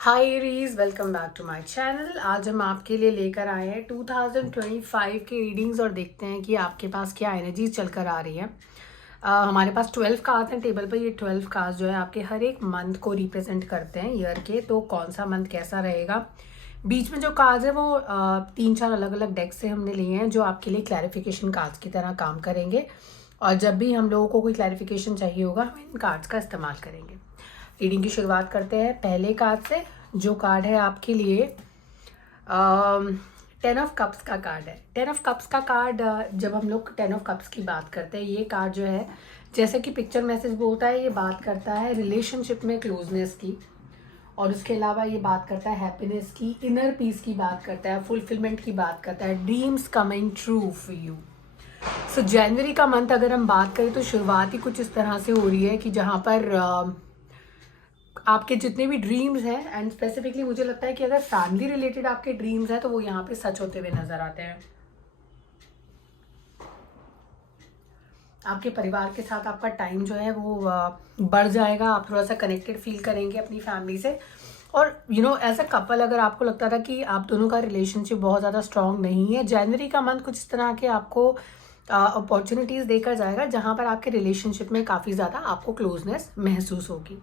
Hi Aries, welcome back to my channel. आज हम आपके लिए लेकर आए हैं 2025 के रीडिंग्स और देखते हैं कि आपके पास क्या एनर्जीज चल कर आ रही है। हमारे पास 12 कार्ड्स हैं टेबल पर। ये 12 कार्ड्स जो है आपके हर एक मंथ को रिप्रेजेंट करते हैं ईयर के। तो कौन सा मंथ कैसा रहेगा, बीच में जो कार्ड्स है वो 3-4 अलग अलग डेक से हमने लिए हैं जो आपके लिए क्लैरिफिकेशन कार्ड्स की तरह काम करेंगे। और जब भी हम लोगों को कोई क्लैरिफिकेशन चाहिए होगा हम इन कार्ड्स का इस्तेमाल करेंगे। रीडिंग की शुरुआत करते हैं पहले कार्ड से। जो कार्ड है आपके लिए 10 ऑफ कप्स का कार्ड है। 10 ऑफ कप्स का कार्ड, जब हम लोग 10 ऑफ कप्स की बात करते हैं, ये कार्ड जो है जैसे कि पिक्चर मैसेज बोलता है, ये बात करता है रिलेशनशिप में क्लोजनेस की, और उसके अलावा ये बात करता है हैप्पीनेस की, इनर पीस की बात करता है, फुलफिलमेंट की बात करता है, dreams coming true for you. So जनवरी का मंथ अगर हम बात करें तो शुरुआत ही कुछ इस तरह से हो रही है कि जहाँ पर आपके जितने भी ड्रीम्स हैं, एंड स्पेसिफिकली मुझे लगता है कि अगर फैमिली रिलेटेड आपके ड्रीम्स हैं तो वो यहाँ पे सच होते हुए नजर आते हैं। आपके परिवार के साथ आपका टाइम जो है वो बढ़ जाएगा। आप थोड़ा सा कनेक्टेड फील करेंगे अपनी फैमिली से। और एज अ कपल अगर आपको लगता था कि आप दोनों का रिलेशनशिप बहुत ज़्यादा स्ट्रांग नहीं है, जनवरी का मंथ कुछ इस तरह के आपको अपॉर्चुनिटीज़ देकर जाएगा जहाँ पर आपके रिलेशनशिप में काफ़ी ज़्यादा आपको क्लोजनेस महसूस होगी।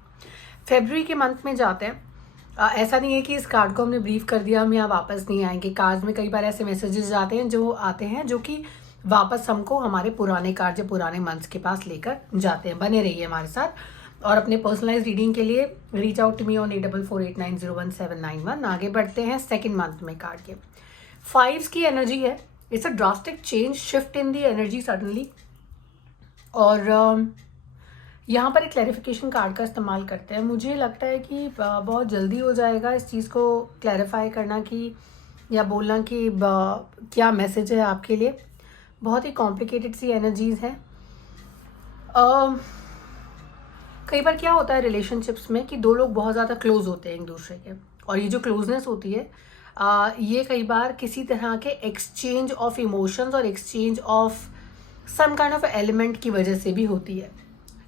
फरवरी के मंथ में जाते हैं। ऐसा नहीं है कि इस कार्ड को हमने ब्रीफ कर दिया हम यहाँ वापस नहीं आएंगे। कार्ड में कई बार ऐसे मैसेजेस आते हैं जो कि वापस हमको हमारे पुराने कार्ड या पुराने मंथ्स के पास लेकर जाते हैं। बने रहिए हमारे साथ। और अपने पर्सनलाइज रीडिंग के लिए reach out to me on 8448901791। आगे बढ़ते हैं सेकेंड मंथ में। कार्ड के 5 की एनर्जी है। It's a drastic change, shift in the energy suddenly. और यहाँ पर एक क्लैरिफिकेशन कार्ड का इस्तेमाल करते हैं। मुझे लगता है कि बहुत जल्दी हो जाएगा इस चीज़ को क्लैरिफाई करना कि या बोलना कि क्या मैसेज है आपके लिए। बहुत ही कॉम्प्लिकेटेड सी एनर्जीज हैं। कई बार क्या होता है रिलेशनशिप्स में कि दो लोग बहुत ज़्यादा क्लोज होते हैं एक दूसरे के, और ये जो क्लोजनेस होती है ये कई बार किसी तरह के एक्सचेंज ऑफ इमोशंस और exchange of some kind of element की वजह से भी होती है।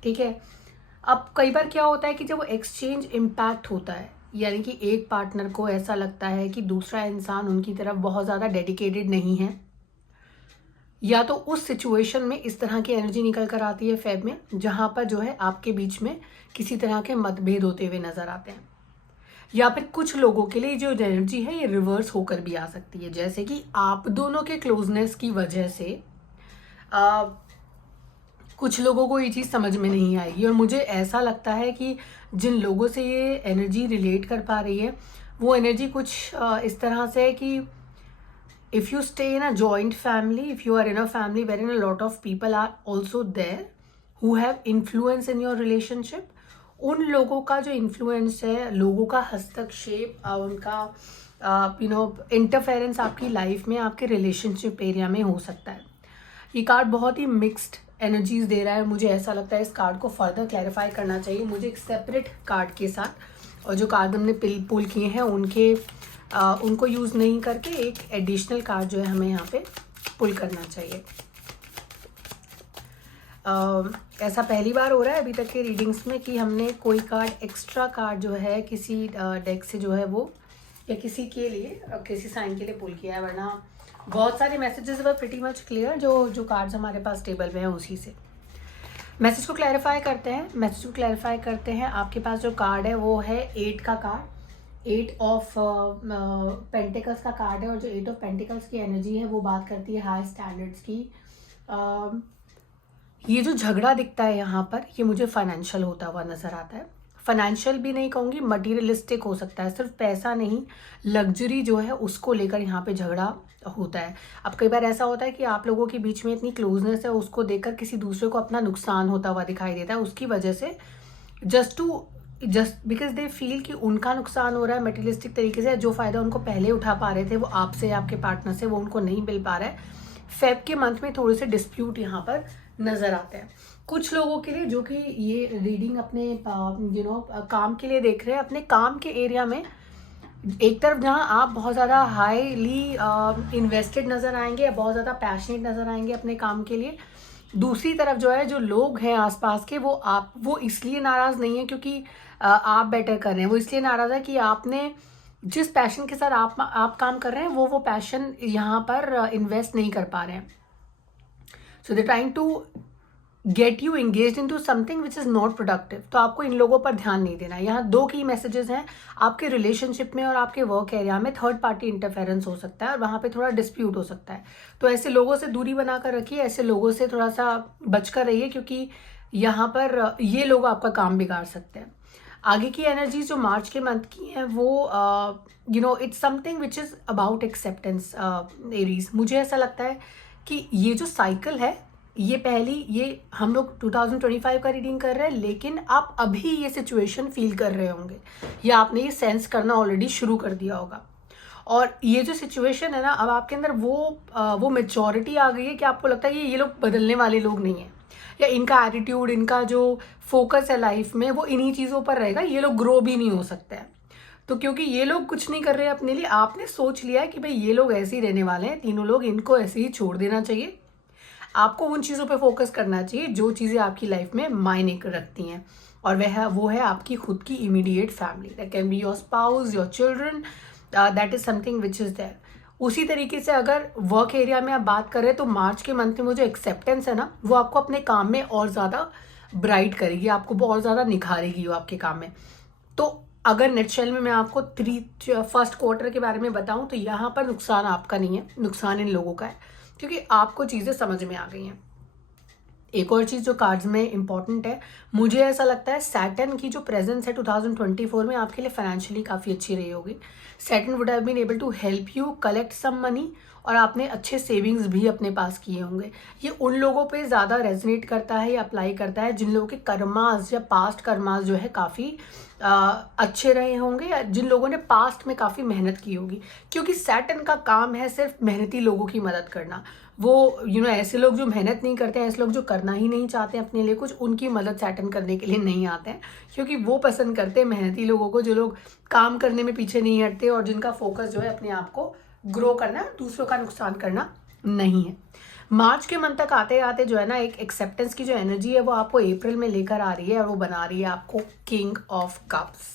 ठीक है। अब कई बार क्या होता है कि जब वो एक्सचेंज इम्पैक्ट होता है, यानी कि एक पार्टनर को ऐसा लगता है कि दूसरा इंसान उनकी तरफ बहुत ज़्यादा डेडिकेटेड नहीं है, या तो उस सिचुएशन में इस तरह की एनर्जी निकल कर आती है फेब में, जहाँ पर जो है आपके बीच में किसी तरह के मतभेद होते हुए नजर आते हैं। या फिर कुछ लोगों के लिए जो एनर्जी है ये रिवर्स होकर भी आ सकती है, जैसे कि आप दोनों के क्लोजनेस की वजह से कुछ लोगों को ये चीज़ समझ में नहीं आएगी। और मुझे ऐसा लगता है कि जिन लोगों से ये एनर्जी रिलेट कर पा रही है वो एनर्जी कुछ इस तरह से है कि if you stay in a joint family, if you are in a family where in a lot of people are also there who have influence in your relationship, उन लोगों का जो इन्फ्लुएंस है, लोगों का हस्तक्षेप, उनका इंटरफेरेंस आपकी लाइफ में, आपके रिलेशनशिप एरिया में हो सकता है। ये कार्ड बहुत ही मिक्स्ड एनर्जीज दे रहा है। मुझे ऐसा लगता है इस कार्ड को फर्दर क्लैरिफाई करना चाहिए मुझे एक सेपरेट कार्ड के साथ, और जो कार्ड हमने पुल किए हैं उनको यूज़ नहीं करके एक एडिशनल कार्ड जो है हमें यहाँ पे पुल करना चाहिए। ऐसा पहली बार हो रहा है अभी तक के रीडिंग्स में कि हमने कोई कार्ड एक्स्ट्रा कार्ड जो है किसी डेक से जो है वो या किसी के लिए किसी साइन के लिए पुल किया है, वरना बहुत सारे messages were pretty much clear. जो कार्ड्स हमारे पास टेबल में है उसी से मैसेज को क्लैरिफाई करते हैं। आपके पास जो कार्ड है वो है 8 का कार्ड, 8 ऑफ पेंटिकल्स का कार्ड है। और जो 8 ऑफ पेंटिकल्स की एनर्जी है वो बात करती है हाई स्टैंडर्ड्स की। ये जो झगड़ा दिखता है यहाँ पर, ये मुझे फाइनेंशियल होता हुआ नजर आता है। फाइनेंशियल भी नहीं कहूँगी, मटीरियलिस्टिक हो सकता है। सिर्फ पैसा नहीं, लग्जरी जो है उसको लेकर यहाँ पे झगड़ा होता है। अब कई बार ऐसा होता है कि आप लोगों के बीच में इतनी क्लोजनेस है, उसको देखकर किसी दूसरे को अपना नुकसान होता हुआ दिखाई देता है। उसकी वजह से जस्ट बिकॉज दे फील कि उनका नुकसान हो रहा है मटेरियलिस्टिक तरीके से, जो फायदा उनको पहले उठा पा रहे थे वो आपसे, आपके पार्टनर से, वो उनको नहीं मिल पा रहा है। फेब के मंथ में थोड़े से डिस्प्यूट यहाँ पर नजर आते हैं कुछ लोगों के लिए, जो कि ये रीडिंग अपने काम के लिए देख रहे हैं। अपने काम के एरिया में एक तरफ जहाँ आप बहुत ज़्यादा हाईली इन्वेस्टेड नज़र आएंगे या बहुत ज़्यादा पैशनेट नज़र आएंगे अपने काम के लिए, दूसरी तरफ जो है, जो लोग हैं आसपास के, वो इसलिए नाराज़ नहीं है क्योंकि आप बेटर कर रहे हैं, वो इसलिए नाराज़ है कि आपने जिस पैशन के साथ आप काम कर रहे हैं वो पैशन यहाँ पर इन्वेस्ट नहीं कर पा रहे हैं. So they trying to get you engage into something which is not productive. तो आपको इन लोगों पर ध्यान नहीं देना. यहाँ दो की मैसेजेस हैं. आपके रिलेशनशिप में और आपके वर्क एरिया में थर्ड पार्टी इंटरफेरेंस हो सकता है और वहाँ पे थोड़ा डिस्प्यूट हो सकता है. तो ऐसे लोगों से दूरी बनाकर रखिए, ऐसे लोगों से थोड़ा सा बचकर रहिए, क्योंकि यहाँ पर ये लोग आपका काम बिगाड़ सकते हैं. आगे की एनर्जीज जो मार्च के मंथ की हैं वो it's something which is about acceptance. Aries, मुझे ऐसा लगता है कि ये जो साइकिल है, ये हम लोग 2025 का रीडिंग कर रहे हैं, लेकिन आप अभी ये सिचुएशन फील कर रहे होंगे या आपने ये सेंस करना ऑलरेडी शुरू कर दिया होगा. और ये जो सिचुएशन है ना, अब आपके अंदर वो मेच्योरिटी आ गई है कि आपको लगता है कि ये लोग बदलने वाले लोग नहीं हैं, या इनका एटीट्यूड, इनका जो फोकस है लाइफ में वो इन्हीं चीज़ों पर रहेगा. ये लोग ग्रो भी नहीं हो सकते हैं. तो क्योंकि ये लोग कुछ नहीं कर रहे हैं अपने लिए, आपने सोच लिया है कि भाई ये लोग ऐसे ही रहने वाले हैं, तीनों लोग, इनको ऐसे ही छोड़ देना चाहिए. आपको उन चीज़ों पे फोकस करना चाहिए जो चीज़ें आपकी लाइफ में मायने रखती हैं, और वो है आपकी खुद की immediate family. That can be your spouse, your children, that is something which is there. उसी तरीके से अगर वर्क एरिया में आप बात करें तो मार्च के मंथ में वो जो एक्सेप्टेंस है ना, वो आपको अपने काम में और ज़्यादा ब्राइट करेगी, आपको बहुत ज़्यादा निखारेगी वो आपके काम में. तो अगर नेटशेल में मैं आपको फर्स्ट क्वार्टर के बारे में बताऊं तो यहाँ पर नुकसान आपका नहीं है, नुकसान इन लोगों का है, क्योंकि आपको चीज़ें समझ में आ गई हैं. एक और चीज़ जो कार्ड्स में इंपॉर्टेंट है, मुझे ऐसा लगता है सैटर्न की जो प्रेजेंस है 2024 में आपके लिए फाइनेंशियली काफ़ी अच्छी रही होगी. Saturn would have been able to help you collect some money, और आपने अच्छे सेविंग्स भी अपने पास किए होंगे. ये उन लोगों पे ज़्यादा रेजनेट करता है या अप्लाई करता है जिन लोगों के कर्मास या पास्ट कर्मास जो है काफ़ी अच्छे रहे होंगे, या जिन लोगों ने पास्ट में काफ़ी मेहनत की होगी. क्योंकि सैटर्न का काम है सिर्फ मेहनती लोगों की मदद करना. वो ऐसे लोग जो मेहनत नहीं करते हैं, ऐसे लोग जो करना ही नहीं चाहते हैं अपने लिए कुछ, उनकी मदद सैटर्न करने के लिए नहीं आते हैं, क्योंकि वो पसंद करते हैं मेहनती लोगों को, जो लोग काम करने में पीछे नहीं हटते और जिनका फोकस जो है अपने आप को ग्रो करना, दूसरों का नुकसान करना नहीं है. मार्च के मंथ तक आते आते जो है ना, एक एक्सेप्टेंस की जो एनर्जी है वो आपको अप्रैल में लेकर आ रही है, और वो बना रही है आपको किंग ऑफ कप्स.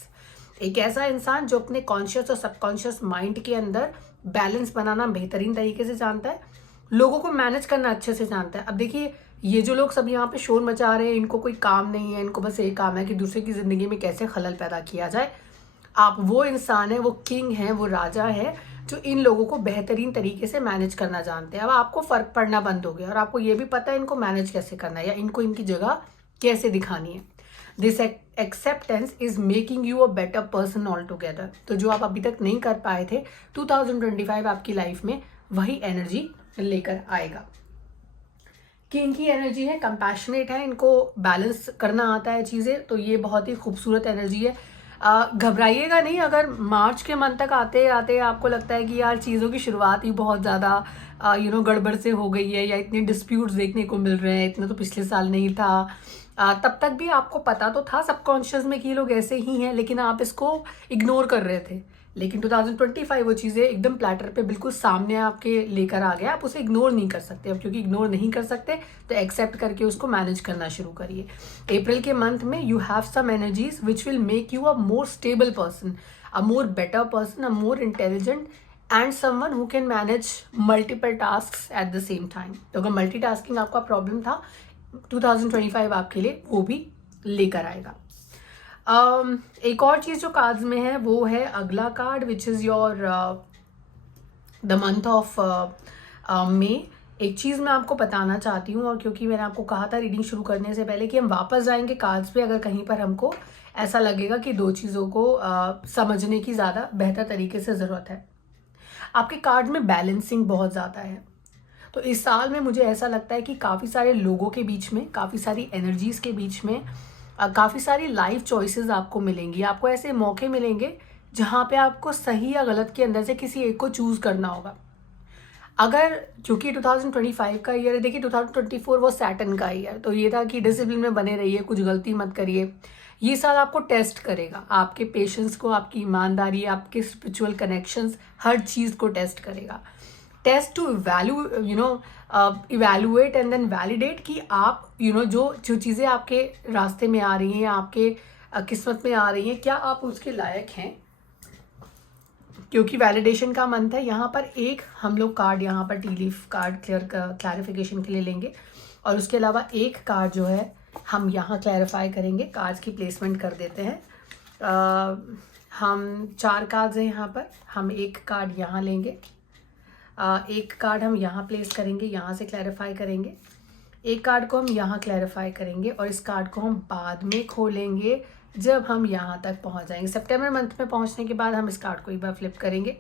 एक ऐसा इंसान जो अपने कॉन्शियस और सबकॉन्शियस माइंड के अंदर बैलेंस बनाना बेहतरीन तरीके से जानता है, लोगों को मैनेज करना अच्छे से जानता है. अब देखिए, ये जो लोग सब यहाँ पे शोर मचा रहे हैं, इनको कोई काम नहीं है, इनको बस एक काम है कि दूसरे की ज़िंदगी में कैसे खलल पैदा किया जाए. आप वो इंसान है, वो किंग है, वो राजा है जो इन लोगों को बेहतरीन तरीके से मैनेज करना जानते हैं. अब आपको फ़र्क पड़ना बंद हो गया और आपको ये भी पता है इनको मैनेज कैसे करना है या इनको इनकी जगह कैसे दिखानी है. This acceptance is making you a better person all together. तो जो आप अभी तक नहीं कर पाए थे, 2025 आपकी लाइफ में वही एनर्जी लेकर आएगा. किंग की एनर्जी है, कंपैशनेट है, इनको बैलेंस करना आता है चीज़ें, तो ये बहुत ही खूबसूरत एनर्जी है. घबराइएगा नहीं अगर मार्च के मंथ तक आते आते आपको लगता है कि यार चीज़ों की शुरुआत ही बहुत ज़्यादा गड़बड़ से हो गई है, या इतने डिस्प्यूट्स देखने को मिल रहे हैं, इतना तो पिछले साल नहीं था. तब तक भी आपको पता तो था सबकॉन्शियस में कि ये लोग ऐसे ही हैं, लेकिन आप इसको इग्नोर कर रहे थे. लेकिन 2025 वो चीज़ें एकदम प्लेटर पे बिल्कुल सामने आपके लेकर आ गया. आप उसे इग्नोर नहीं कर सकते. अब क्योंकि इग्नोर नहीं कर सकते तो एक्सेप्ट करके उसको मैनेज करना शुरू करिए. अप्रैल के मंथ में you have some energies which will make you a more stable person, a more better person, a more intelligent, and someone who can manage multiple task at the same time. तो अगर multitasking आपका problem था, 2025 आपके लिए वो भी लेकर आएगा. एक और चीज़ जो कार्ड्स में है वो है अगला card, which is your the month of मे. एक चीज़ मैं आपको बताना चाहती हूँ, और क्योंकि मैंने आपको कहा था रीडिंग शुरू करने से पहले कि हम वापस जाएंगे कार्ड्स पे अगर कहीं पर हमको ऐसा लगेगा कि दो चीज़ों को समझने की ज़्यादा बेहतर तरीके से ज़रूरत है. आपके कार्ड में बैलेंसिंग बहुत ज़्यादा है. तो इस साल में मुझे ऐसा लगता है कि काफ़ी सारे लोगों के बीच में, काफ़ी सारी एनर्जीज़ के बीच में काफ़ी सारी लाइफ चॉइसेस आपको मिलेंगी. आपको ऐसे मौके मिलेंगे जहाँ पे आपको सही या गलत के अंदर से किसी एक को चूज़ करना होगा. अगर क्योंकि 2025 का ईयर है, देखिए 2024 वो सैटर्न का ईयर, तो ये था कि डिसिप्लिन में बने रहिए, कुछ गलती मत करिए. ये साल आपको टेस्ट करेगा, आपके पेशेंस को, आपकी ईमानदारी, आपके स्पिरिचुअल कनेक्शंस, हर चीज़ को टेस्ट करेगा. Test to evaluate and then validate कि आप जो चीज़ें आपके रास्ते में आ रही हैं, आपके किस्मत में आ रही हैं, क्या आप उसके लायक हैं, क्योंकि वैलिडेशन का मंथ है। यहाँ पर एक हम लोग कार्ड यहाँ पर टी लीफ कार्ड क्लैरिफिकेशन के लिए लेंगे, और उसके अलावा एक कार्ड जो है हम यहाँ क्लैरिफाई करेंगे। कार्ड्स की प्लेसमेंट कर देते हैं। हम 4 कार्ड्स हैं यहाँ पर, हम एक कार्ड यहाँ लेंगे, एक कार्ड हम यहाँ प्लेस करेंगे, यहाँ से क्लैरिफाई करेंगे, एक कार्ड को हम यहाँ क्लैरिफाई करेंगे, और इस कार्ड को हम बाद में खोलेंगे जब हम यहाँ तक पहुँच जाएंगे। सितंबर मंथ में पहुँचने के बाद हम इस कार्ड को एक बार फ्लिप करेंगे।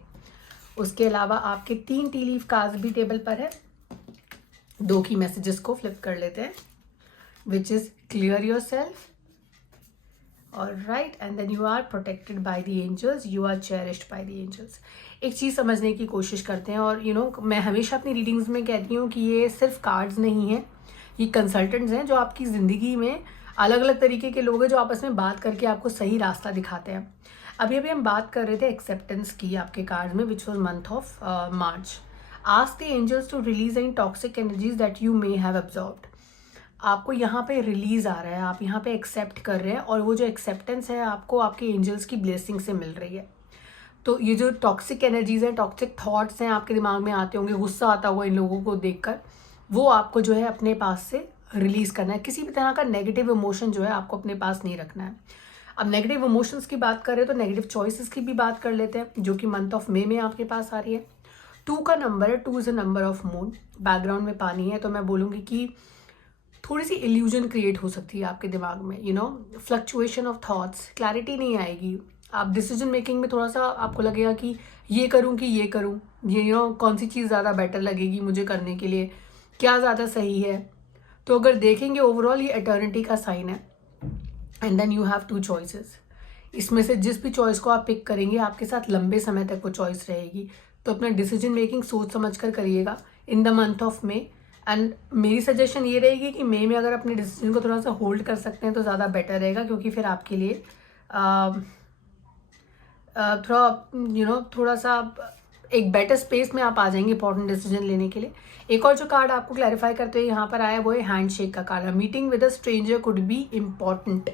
उसके अलावा आपके 3 टी लीफ कार्ड्स भी टेबल पर है। 2 की मैसेजेस को फ्लिप कर लेते हैं, which is clear your self, alright, and then you are protected by the angels, you are cherished by the angels. एक चीज़ समझने की कोशिश करते हैं, और मैं हमेशा अपनी रीडिंग्स में कहती हूँ कि ये सिर्फ कार्ड्स नहीं हैं, ये कंसल्टेंट्स हैं जो आपकी ज़िंदगी में अलग अलग तरीके के लोग हैं जो आपस में बात करके आपको सही रास्ता दिखाते हैं। अभी हम बात कर रहे थे एक्सेप्टेंस की आपके कार्ड में, which was month of March. Ask the angels to release any toxic energies that you may have absorbed. आपको यहाँ पे रिलीज आ रहा है, आप यहाँ पे एक्सेप्ट कर रहे हैं, और वो जो एक्सेप्टेंस है आपको आपके एंजल्स की ब्लेसिंग से मिल रही है। तो ये जो टॉक्सिक एनर्जीज हैं, टॉक्सिक थॉट्स हैं आपके दिमाग में आते होंगे, गुस्सा आता हुआ इन लोगों को देखकर, वो आपको जो है अपने पास से रिलीज करना है। किसी भी तरह का नेगेटिव इमोशन जो है आपको अपने पास नहीं रखना है। अब नेगेटिव इमोशंस की बात करें तो नेगेटिव चॉइसेस की भी बात कर लेते हैं, जो कि मंथ ऑफ मे में आपके पास आ रही है। 2 का नंबर है, 2 is a number of moon. Background में पानी है, तो मैं बोलूँगी कि थोड़ी सी इल्यूजन क्रिएट हो सकती है आपके दिमाग में, फ्लक्चुएशन ऑफ थॉट्स, क्लैरिटी नहीं आएगी। आप डिसीजन मेकिंग में थोड़ा सा आपको लगेगा कि ये करूं कि ये करूं, ये कौन सी चीज़ ज़्यादा बेटर लगेगी मुझे करने के लिए, क्या ज़्यादा सही है। तो अगर देखेंगे ओवरऑल ये एटर्निटी का साइन है, and then you have 2 choices. इसमें से जिस भी चॉइस को आप पिक करेंगे आपके साथ लंबे समय तक वो चॉइस रहेगी। तो अपना डिसीजन मेकिंग सोच समझ कर करिएगा इन the month of may. And मेरी सजेशन ये रहेगी कि मे में अगर अपने डिसीजन को थोड़ा सा होल्ड कर सकते हैं तो ज़्यादा बेटर रहेगा, क्योंकि फिर आपके लिए थोड़ा सा एक बेटर स्पेस में आप आ जाएंगे इंपॉर्टेंट डिसीजन लेने के लिए। एक और जो कार्ड आपको क्लैरिफाई करते हुए यहाँ पर आया वो है हैंडशेक का card. Meeting with a stranger could be important.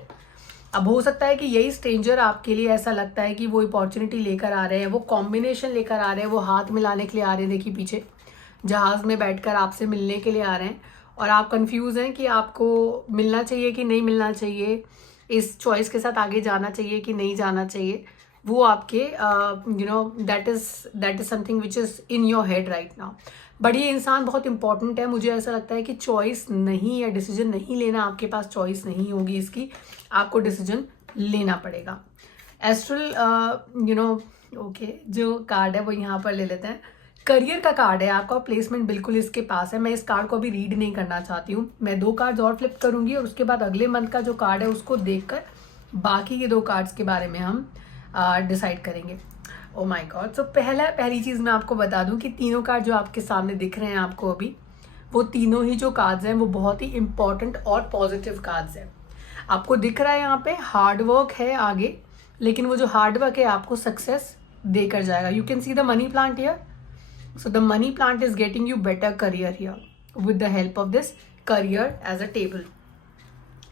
अब हो सकता है कि यही स्ट्रेंजर आपके लिए ऐसा लगता है कि वो अपॉर्चुनिटी लेकर आ रहे हैं, वो कॉम्बिनेशन लेकर आ रहे हैं, वो हाथ मिलाने के लिए आ रहे हैं। देखिए पीछे जहाज़ में बैठकर आपसे मिलने के लिए आ रहे हैं, और आप कंफ्यूज हैं कि आपको मिलना चाहिए कि नहीं मिलना चाहिए, इस चॉइस के साथ आगे जाना चाहिए कि नहीं जाना चाहिए। वो आपके that is something which is in your head right now. But ये इंसान बहुत इंपॉर्टेंट है। मुझे ऐसा लगता है कि चॉइस नहीं या डिसीजन नहीं लेना, आपके पास चॉइस नहीं होगी इसकी, आपको डिसीजन लेना पड़ेगा। एस्ट्रल ओके जो कार्ड है वो यहाँ पर ले लेते हैं। करियर का कार्ड है आपका, प्लेसमेंट बिल्कुल इसके पास है। मैं इस कार्ड को अभी रीड नहीं करना चाहती हूँ, मैं 2 कार्ड्स और फ्लिप करूँगी, और उसके बाद अगले मंथ का जो कार्ड है उसको देखकर बाकी के 2 कार्ड्स के बारे में हम डिसाइड करेंगे। Oh my God. सो पहली चीज़ मैं आपको बता दूं कि तीनों कार्ड जो आपके सामने दिख रहे हैं आपको अभी, वो तीनों ही जो कार्ड्स हैं वो बहुत ही इंपॉर्टेंट और पॉजिटिव कार्ड्स हैं। आपको दिख रहा है यहाँ पे हार्ड वर्क है आगे, लेकिन वो जो हार्ड वर्क है आपको सक्सेस देकर जाएगा। You can see the money plant here. So the money plant is getting you better career here with the help of this career as a table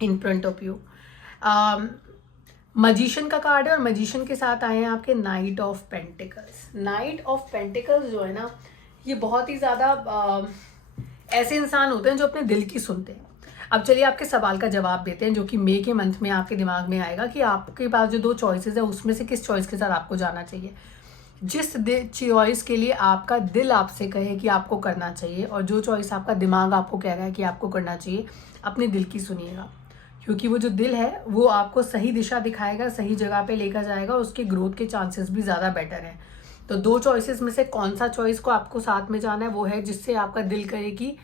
in front of you. Magician का card है, और magician के साथ आए हैं आपके knight of pentacles. Knight of pentacles जो है ना, ये बहुत ही ज़्यादा ऐसे इंसान होते हैं जो अपने दिल की सुनते हैं। अब चलिए आपके सवाल का जवाब देते हैं, जो कि मे के मंथ में आपके दिमाग में आएगा कि आपके पास जो 2 चॉइसेस है उसमें से किस चॉइस के साथ आपको जाना चाहिए। जिस चॉइस के लिए आपका दिल आपसे कहे कि आपको करना चाहिए, और जो चॉइस आपका दिमाग आपको कह रहा है कि आपको करना चाहिए, अपने दिल की सुनिएगा, क्योंकि वो जो दिल है वो आपको सही दिशा दिखाएगा, सही जगह पे लेकर जाएगा, उसके ग्रोथ के चांसेस भी ज़्यादा बेटर हैं। तो 2 चॉइसेस में से कौन सा चॉइस को आपको साथ में जाना है, वो है जिससे आपका दिल करे कि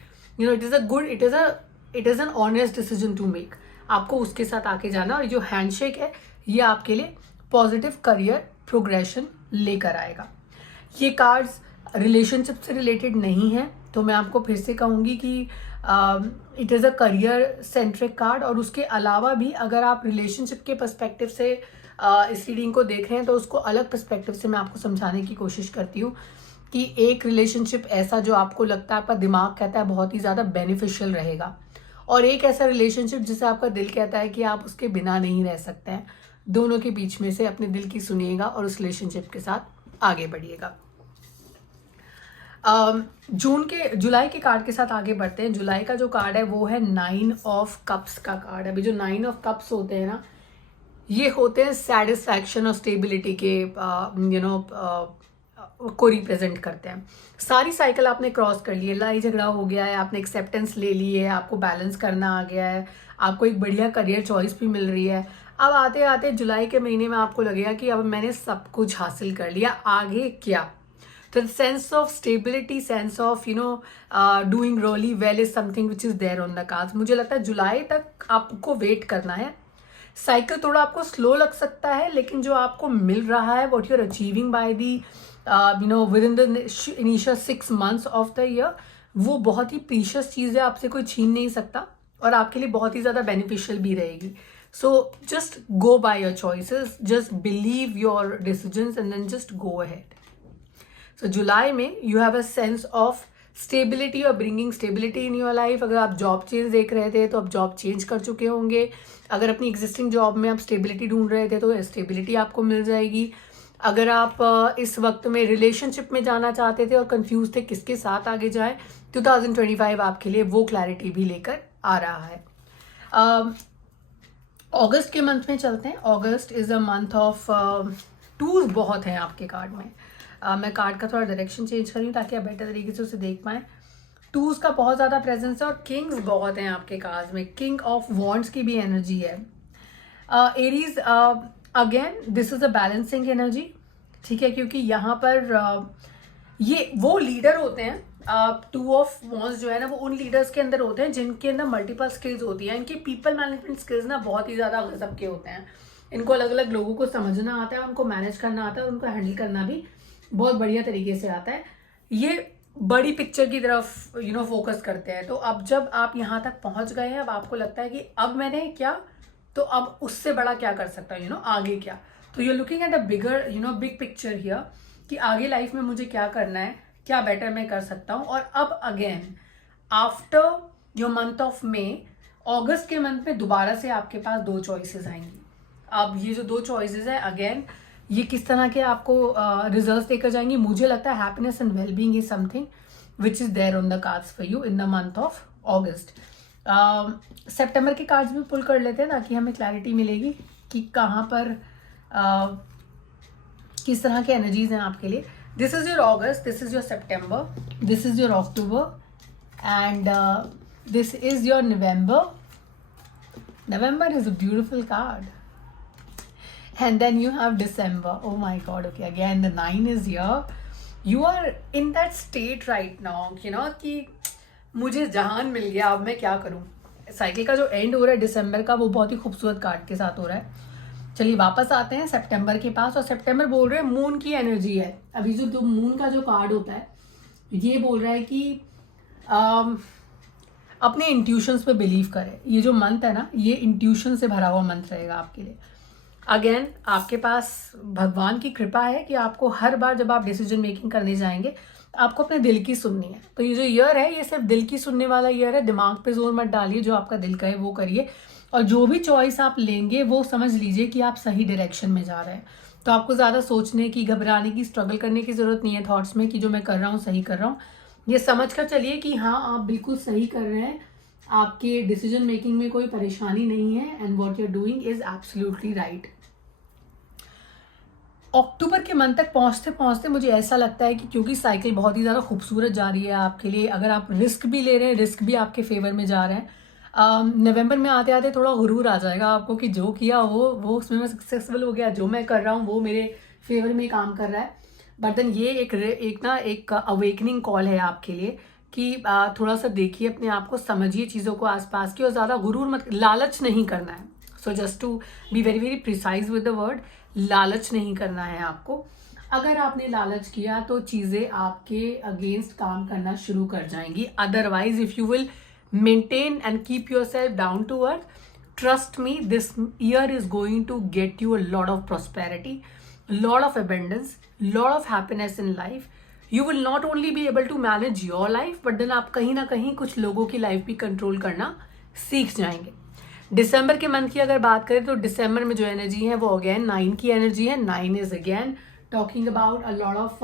it is an honest decision to make, आपको उसके साथ आके जाना। और जो हैंडशेक है ये आपके लिए पॉजिटिव करियर प्रोग्रेशन लेकर आएगा। ये कार्ड्स रिलेशनशिप से रिलेटेड नहीं है, तो मैं आपको फिर से कहूँगी कि it is a career centric card. और उसके अलावा भी अगर आप रिलेशनशिप के पर्सपेक्टिव से इस रीडिंग को देख रहे हैं तो उसको अलग पर्सपेक्टिव से मैं आपको समझाने की कोशिश करती हूँ कि एक रिलेशनशिप ऐसा जो आपको लगता है, आपका दिमाग कहता है बहुत ही ज़्यादा बेनिफिशियल रहेगा, और एक ऐसा रिलेशनशिप जिसे आपका दिल कहता है कि आप उसके बिना नहीं रह सकते हैं। दोनों के बीच में से अपने दिल की सुनिएगा और उस रिलेशनशिप के साथ आगे बढ़िएगा। जुलाई के कार्ड के साथ आगे बढ़ते हैं। जुलाई का जो कार्ड है वो है 9 ऑफ कप्स का कार्ड। अभी जो 9 ऑफ कप्स होते हैं ना, ये होते हैं सेटिस्फैक्शन और स्टेबिलिटी के को रिप्रेजेंट करते हैं। सारी साइकिल आपने क्रॉस कर ली है, लड़ाई झगड़ा हो गया है, आपने एक्सेप्टेंस ले ली है, आपको बैलेंस करना आ गया है, आपको एक बढ़िया करियर चॉइस भी मिल रही है। अब आते आते जुलाई के महीने में आपको लगेगा कि अब मैंने सब कुछ हासिल कर लिया, आगे क्या। तो sense of stability, sense of doing really well is something which is there on the cards. मुझे लगता है जुलाई तक आपको वेट करना है। साइकिल थोड़ा आपको स्लो लग सकता है, लेकिन जो आपको मिल रहा है, what you are achieving by the within the initial 6 months of the year, वो बहुत ही प्रीशियस चीज़ है, आपसे कोई छीन नहीं सकता और आपके लिए बहुत ही ज़्यादा बेनिफिशियल भी रहेगी। So just go by your choices, just believe your decisions and then just go ahead. So जुलाई में you have a sense of stability और bringing stability in your life. अगर आप जॉब चेंज देख रहे थे तो आप जॉब चेंज कर चुके होंगे। अगर अपनी एग्जिस्टिंग जॉब में आप स्टेबिलिटी ढूंढ रहे थे तो स्टेबिलिटी आपको मिल जाएगी। अगर आप इस वक्त में रिलेशनशिप में जाना चाहते थे और कंफ्यूज थे किसके साथ आगे जाएं, 2025 आपके लिए वो क्लैरिटी भी लेकर आ रहा है। अगस्त के मंथ में चलते हैं। August is a month of tours बहुत हैं आपके कार्ड में। मैं कार्ड का थोड़ा डायरेक्शन चेंज करी ताकि आप बेटर तरीके से उसे देख पाएं। टूर्स का बहुत ज़्यादा प्रेजेंस है और किंग्स बहुत हैं आपके कार्ड में। किंग ऑफ वॉन्ड्स की भी एनर्जी है। Aries, again this is a balancing energy, ठीक है, क्योंकि यहाँ पर ये वो लीडर होते हैं। 2 ऑफ वॉन्ड्स जो है ना, वो उन लीडर्स के अंदर होते हैं जिनके अंदर मल्टीपल स्किल्स होती हैं। इनकी पीपल मैनेजमेंट स्किल्स ना बहुत ही ज़्यादा गजब के होते हैं। इनको अलग अलग लोगों को समझना आता है, उनको मैनेज करना आता है, उनको हैंडल करना भी बहुत बढ़िया तरीके से आता है। ये बड़ी पिक्चर की तरफ फोकस करते हैं। तो अब जब आप यहाँ तक पहुँच गए हैं, अब आपको लगता है कि अब मैंने क्या, तो अब उससे बड़ा क्या कर सकता हूँ, आगे क्या। तो you looking at a bigger big picture here कि आगे लाइफ में मुझे क्या करना है, क्या बेटर मैं कर सकता हूँ। और अब again after your month of May, अगस्त के मंथ में दोबारा से आपके पास 2 चॉइसेस आएंगी। अब ये जो 2 चॉइसेस है, अगेन ये किस तरह के आपको रिजल्ट्स देकर जाएंगी। मुझे लगता है happiness and wellbeing is something which is there on the cards for you in the month of August. सितंबर के कार्ड्स भी पुल कर लेते हैं ताकि हमें क्लैरिटी मिलेगी कि कहाँ पर किस तरह के एनर्जीज हैं आपके लिए। This is your August, this is your September, this is your October and this is your November. November is a beautiful card. And then you have December. Oh my God. Okay, again the 9 is here. You are in that state right now, कि मुझे जहान मिल गया, अब मैं क्या करूं। Cycle का जो एंड हो रहा है दिसंबर का, वो बहुत ही खूबसूरत कार्ड के साथ हो रहा है। चलिए वापस आते हैं सितंबर के पास। और सितंबर बोल रहे हैं मून की एनर्जी है। अभी जो मून का जो कार्ड होता है, ये बोल रहा है कि अपने इंट्यूशंस पे बिलीव करें। ये जो मंथ है ना, ये इंट्यूशन से भरा हुआ मंथ रहेगा आपके लिए। अगेन आपके पास भगवान की कृपा है कि आपको हर बार जब आप डिसीजन मेकिंग करने जाएंगे, आपको अपने दिल की सुननी है। तो ये जो ईयर है, ये सिर्फ दिल की सुनने वाला ईयर है। दिमाग पे जोर मत डालिए, जो आपका दिल कहे वो करिए। और जो भी चॉइस आप लेंगे वो समझ लीजिए कि आप सही डायरेक्शन में जा रहे हैं। तो आपको ज़्यादा सोचने की, घबराने की, स्ट्रगल करने की ज़रूरत नहीं है थॉट्स में कि जो मैं कर रहा हूँ सही कर रहा हूँ। ये समझ कर चलिए कि हाँ, आप बिल्कुल सही कर रहे हैं, आपके डिसीजन मेकिंग में कोई परेशानी नहीं है and what you are doing is absolutely right. अक्टूबर के मंथ तक पहुंचते पहुंचते मुझे ऐसा लगता है कि क्योंकि साइकिल बहुत ही ज़्यादा खूबसूरत जा रही है आपके लिए, अगर आप रिस्क भी ले रहे हैं, रिस्क भी आपके फेवर में जा रहे हैं। नवंबर में आते आते थोड़ा गुरूर आ जाएगा आपको कि जो किया वो उसमें मैं सक्सेसफुल हो गया, जो मैं कर रहा हूँ वो मेरे फेवर में काम कर रहा है। बट देन ये एक अवेकनिंग कॉल है आपके लिए कि थोड़ा सा देखिए अपने आप को, समझिए चीज़ों को आसपास की, और ज़्यादा गुरूर मत, लालच नहीं करना है। So just to be very very precise with the word, लालच नहीं करना है आपको। अगर आपने लालच किया तो चीज़ें आपके अगेंस्ट काम करना शुरू कर जाएंगी। Otherwise if you will maintain and keep yourself down to earth, trust me, this year is going to get you a lot of prosperity, lot of abundance, lot of happiness in life. You will not only be able to manage your life, but then आप कहीं ना कहीं कुछ लोगों की life भी control करना सीख जाएंगे। दिसंबर के मंथ की अगर बात करें तो दिसंबर में जो एनर्जी है वो अगेन 9 की एनर्जी है। 9 is again talking about a lot of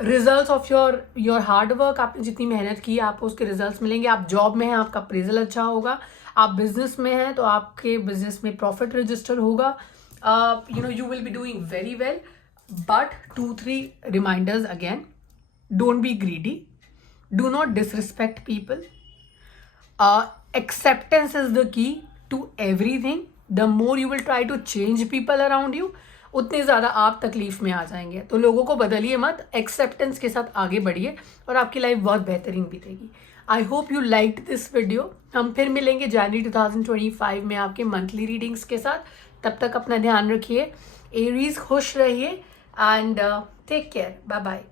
results of your hard work. आपने जितनी मेहनत की आपको उसके रिजल्ट्स मिलेंगे। आप जॉब में हैं, आपका अप्रेजल अच्छा होगा। आप बिजनेस में हैं तो आपके बिजनेस में प्रॉफिट रजिस्टर होगा। You will be doing very well, but 2-3 reminders again, don't be greedy, do not disrespect people, acceptance is the key to everything. The more you will try to change people around you, उतने ज़्यादा आप तकलीफ में आ जाएंगे। तो लोगों को बदलिए मत, एक्सेप्टेंस के साथ आगे बढ़िए और आपकी लाइफ बहुत बेहतरीन बीतेगी। I hope you liked this video. हम फिर मिलेंगे जनवरी 2025 में आपके मंथली रीडिंग्स के साथ। तब तक अपना ध्यान रखिए, एरीज खुश रहिए and take care, bye bye.